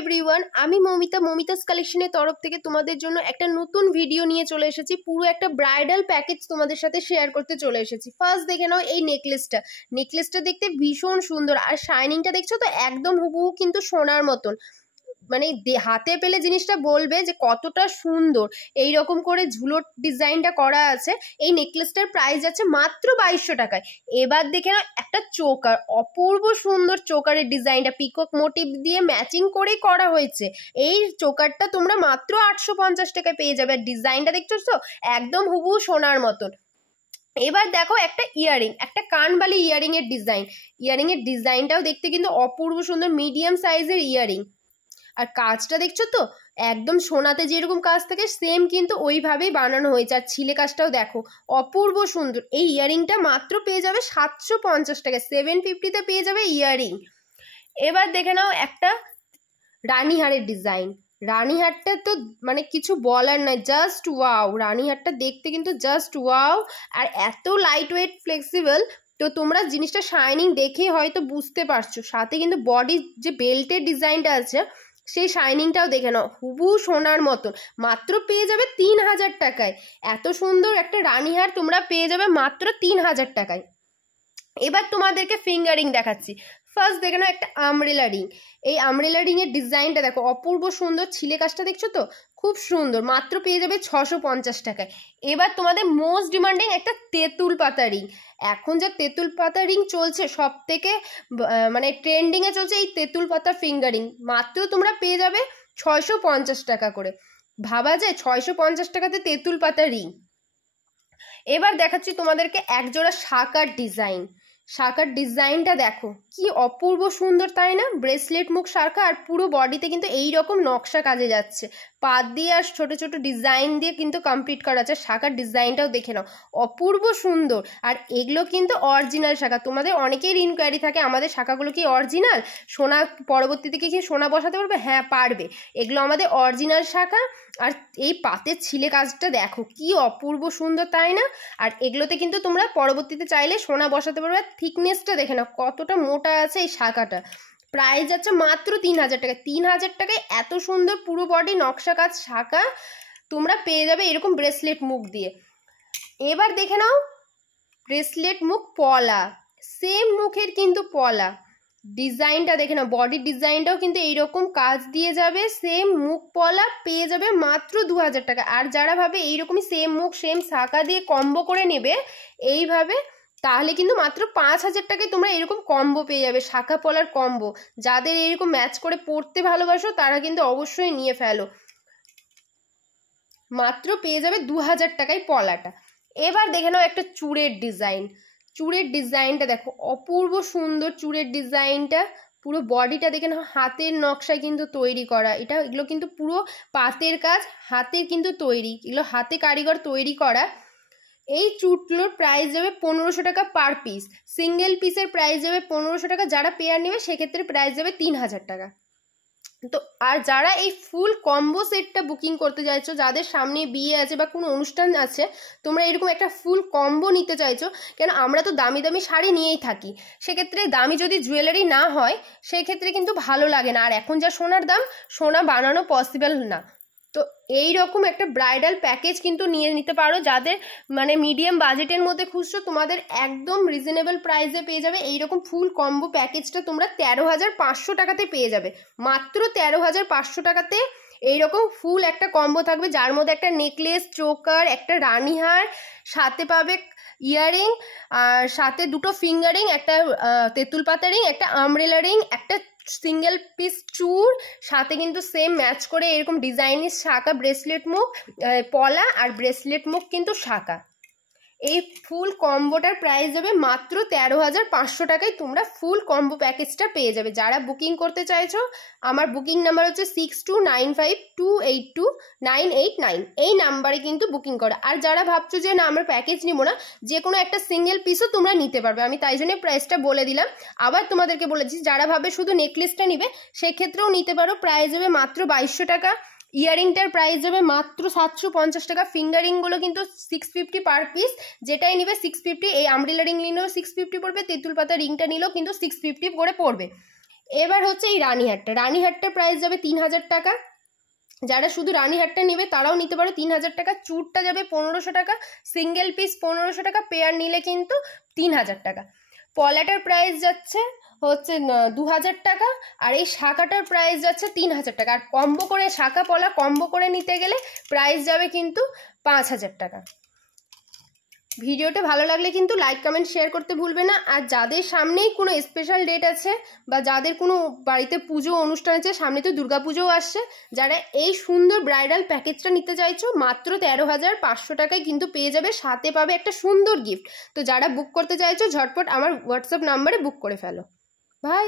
Everyone, আমি মমিতাস কালেকশনের তরফ থেকে তোমাদের জন্য একটা নতুন ভিডিও নিয়ে চলে এসেছি। পুরো একটা ব্রাইডাল প্যাকেজ তোমাদের সাথে শেয়ার করতে চলে এসেছি। ফার্স্ট দেখে নাও এই নেকলেসটা দেখতে ভীষণ সুন্দর, আর শাইনিংটা দেখছো তো একদম হুবহু কিন্তু সোনার মতন। মানে হাতে পেলে জিনিসটা বলবে যে কতটা সুন্দর। এই রকম করে ঝুলোর ডিজাইনটা করা আছে। এই নেকলেসটার প্রাইস আছে মাত্র 2200 টাকায়। এবার দেখে না একটা চোকার, অপূর্ব সুন্দর চোকারের ডিজাইনটা পিকক মোটিভ দিয়ে ম্যাচিং করেই করা হয়েছে। এই চোকারটা তোমরা মাত্র 850 টাকায় পেয়ে যাবে। আর ডিজাইনটা দেখছো তো একদম হুবহু সোনার মতন। এবার দেখো একটা ইয়ারিং, একটা কানবালি ইয়ারিং এর ডিজাইনটাও দেখতে কিন্তু অপূর্ব সুন্দর, মিডিয়াম সাইজের ইয়ারিং। আর কাজটা দেখছো তো একদম সোনাতে যেরকম কাজ থাকে সেম কিন্তু ওইভাবেই বানানো হয়েছে। আর ছিলে কাজটাও দেখো অপূর্ব সুন্দর। এই ইয়ারিংটা মাত্র পেয়ে যাবে 750 টাকা, 750-তে পেয়ে যাবে ইয়ারিং। এবার দেখে নাও একটা রানীহারের ডিজাইন। রানীহারটা তো মানে কিছু বলার নাই, জাস্ট ওয়াও। রানীহারটা দেখতে কিন্তু জাস্ট ওয়াও, আর এত লাইট ওয়েট ফ্লেক্সিবল। তো তোমরা জিনিসটা শাইনিং দেখেই হয়তো বুঝতে পারছো। সাথে কিন্তু বডির যে বেল্টের ডিজাইনটা আছে সেই শাইনিংটাও দেখে নাও, হুবহু সোনার মতন। মাত্র পেয়ে যাবে 3000 টাকায়। এত সুন্দর একটা রানীহার তোমরা পেয়ে যাবে মাত্র 3000 টাকায়। এবার তোমাদেরকে ফিঙ্গারিং দেখাচ্ছি। ফার্স্ট দেখে নাও একটা আমব্রেলা রিং। এই আমব্রেলা রিং এর ডিজাইনটা দেখো অপূর্ব সুন্দর, ছিলে কাজটা দেখছো তো খুব সুন্দর। মাত্র পেয়ে যাবে 650 টাকায়। এবার তোমাদের মোস্ট ডিমান্ডিং একটা তেঁতুল পাতা রিং। এখন যা তেঁতুল পাতা রিং চলছে সব থেকে মানে ট্রেন্ডিং এ চলছে এই তেঁতুল পাতা ফিঙ্গারিং। মাত্র তোমরা পেয়ে যাবে 650 টাকা করে। ভাবা যায় 650 টাকাতে তেঁতুল পাতা রিং। এবার দেখাচ্ছি তোমাদেরকে একজোড়া শাঁখার ডিজাইন। শাঁখার ডিজাইনটা দেখো কি অপূর্ব সুন্দর, তাই না? ব্রেসলেট মুখ শাঁখা, আর পুরো বডিতে কিন্তু এই রকম নকশা কাজে যাচ্ছে। পাত দিয়ে আর ছোট ছোট ডিজাইন দিয়ে কিন্তু কমপ্লিট করা আছে। শাঁখার ডিজাইনটাও দেখে নাও অপূর্ব সুন্দর। আর এগুলো কিন্তু অরিজিনাল শাঁখা। তোমাদের অনেকের ইনকোয়ারি থাকে আমাদের শাঁখাগুলো কি অরিজিনাল, সোনা পরবর্তীতে কি সোনা বসাতে পারবে? হ্যাঁ পারবে। এগুলো আমাদের অরিজিনাল শাঁখা। আর এই পাতের ছিলে কাজটা দেখো কি অপূর্ব সুন্দর, তাই না? আর এগুলোতে কিন্তু তোমরা পরবর্তীতে চাইলে সোনা বসাতে পারবে। থিকনেসটা দেখে নাও কতটা মোটা আছে এই শাঁখাটা। প্রাইস যাচ্ছে মাত্র 3000 টাকা। 3000 টাকায় এত সুন্দর পুরো বডি নকশা কাজ শাঁখা তোমরা পেয়ে যাবে এরকম ব্রেসলেট মুখ দিয়ে। এবার দেখে নাও ব্রেসলেট মুখ পলা, সেম মুখের কিন্তু পলা। ডিজাইনটা দেখে নাও, বডির ডিজাইনটাও কিন্তু এইরকম কাজ দিয়ে যাবে। সেম মুখ পলা পেয়ে যাবে মাত্র 2000 টাকা। আর যারা ভাবে এইরকমই সেম মুখ সেম শাঁখা দিয়ে কম্বো করে নেবে এইভাবে, তাহলে কিন্তু মাত্র 5000 টাকায় তোমরা এরকম কম্বো পেয়ে যাবে, শাঁখা পলার কম্বো। যাদের এরকম ম্যাচ করে পড়তে ভালোবাসো তারা কিন্তু অবশ্যই নিয়ে ফেলো। মাত্র পেয়ে যাবে 2000 টাকায় পলাটা। এবার দেখে নাও একটা চূড়ের ডিজাইন। চূড়ের ডিজাইনটা দেখো অপূর্ব সুন্দর। চূড়ের ডিজাইনটা পুরো বডিটা দেখে নাও হাতের নকশায় কিন্তু তৈরি করা। এগুলো কিন্তু পুরো পাতের কাজ, হাতের কিন্তু তৈরি, এগুলো হাতে কারিগর তৈরি করা। এই চুটগুলোর প্রাইস যাবে 1500 টাকা পার পিস। সিঙ্গেল পিসের প্রাইস যাবে 1500 টাকা। যারা পেয়ার নেবে সেক্ষেত্রে প্রাইস যাবে 3000 টাকা। তো আর যারা এই ফুল কম্বো সেটটা বুকিং করতে চাইছো, যাদের সামনে বিয়ে আছে বা কোনো অনুষ্ঠান আছে, তোমরা এরকম একটা ফুল কম্বো নিতে চাইছো, কেন আমরা তো দামি দামি শাড়ি নিয়েই থাকি, সেক্ষেত্রে দামি যদি জুয়েলারি না হয় সেক্ষেত্রে কিন্তু ভালো লাগে না। আর এখন যা সোনার দাম, সোনা বানানো পসিবল না। তো এই রকম একটা ব্রাইডাল প্যাকেজ কিন্তু নিয়ে নিতে পারো। যাদের মানে মিডিয়াম বাজেটের মধ্যে খুঁজছো, তোমাদের একদম রিজনেবল প্রাইসে পেয়ে যাবে এইরকম ফুল কম্বো প্যাকেজটা। তোমরা 13,500 টাকাতে পেয়ে যাবে। মাত্র 13,500 টাকাতে এইরকম ফুল একটা কম্বো থাকবে, যার মধ্যে একটা নেকলেস, চোকার, একটা রানীহার, সাথে পাবে ইয়ারিং, আর সাথে দুটো ফিঙ্গারিং, একটা তেঁতুল পাতা রিং, একটা আমব্রেলা রিং, একটা সিঙ্গেল পিস চূড়, সাথে কিন্তু সেম ম্যাচ করে এরকম ডিজাইনিস শাঁখা ব্রেসলেট মুখ পলা, আর ব্রেসলেট মুখ কিন্তু শাঁখা। এই ফুল কম্বোটার প্রাইস যাবে মাত্র 13,500 টাকায়। তোমরা ফুল কম্বো প্যাকেজটা পেয়ে যাবে। যারা বুকিং করতে চাইছো, আমার বুকিং নাম্বার হচ্ছে 6295282989। এই নাম্বারে কিন্তু বুকিং করো। আর যারা ভাবছো যে না আমরা প্যাকেজ নিব না, যে কোনো একটা সিঙ্গেল পিসও তোমরা নিতে পারবে, আমি তাই জন্য প্রাইসটা বলে দিলাম। আবার তোমাদেরকে বলেছি যারা ভাবে শুধু নেকলেসটা নিবে সেক্ষেত্রেও নিতে পারো। প্রাইস যাবে মাত্র 2200 টাকা। ইয়ারিংটার প্রাইস যাবে মাত্র 750 টাকা। ফিঙ্গারিংগুলো কিন্তু 650 পার পিস। যেটাই নিবে 650। এই আমব্রেলা রিং নিলেও 650 পড়বে, তেঁতুল পাতা রিংটা নিলেও কিন্তু 650 করে পড়বে। এবার হচ্ছে এই রানীহাটটা, রানীহাটটার প্রাইস যাবে 3000 টাকা। যারা শুধু রানীহাটটা নেবে তারাও নিতে পারো 3000 টাকা। চুরটা যাবে 1500 টাকা, সিঙ্গেল পিস 1500 টাকা, পেয়ার নিলে কিন্তু 3000 টাকা। পলাটার প্রাইস যাচ্ছে হচ্ছে 2000 টাকা, আর এই শাখাটার প্রাইস যাচ্ছে 3000 টাকা। আর কম্বো করে শাখা পলা কম্বো করে নিতে গেলে প্রাইস যাবে কিন্তু 5000 টাকা। ভিডিওটা ভালো লাগলে কিন্তু লাইক কমেন্ট শেয়ার করতে ভুলবে না। আর যাদের সামনেই কোনো স্পেশাল ডেট আছে বা যাদের কোনো বাড়িতে পুজো অনুষ্ঠান আছে, সামনে তো দুর্গাপুজোও আসছে, যারা এই সুন্দর ব্রাইডাল প্যাকেজটা নিতে চাইছো মাত্র 13,500 টাকায় কিন্তু পেয়ে যাবে, সাথে পাবে একটা সুন্দর গিফট। তো যারা বুক করতে চাইছো ঝটপট আমার হোয়াটসঅ্যাপ নাম্বারে বুক করে ফেলো। বাই।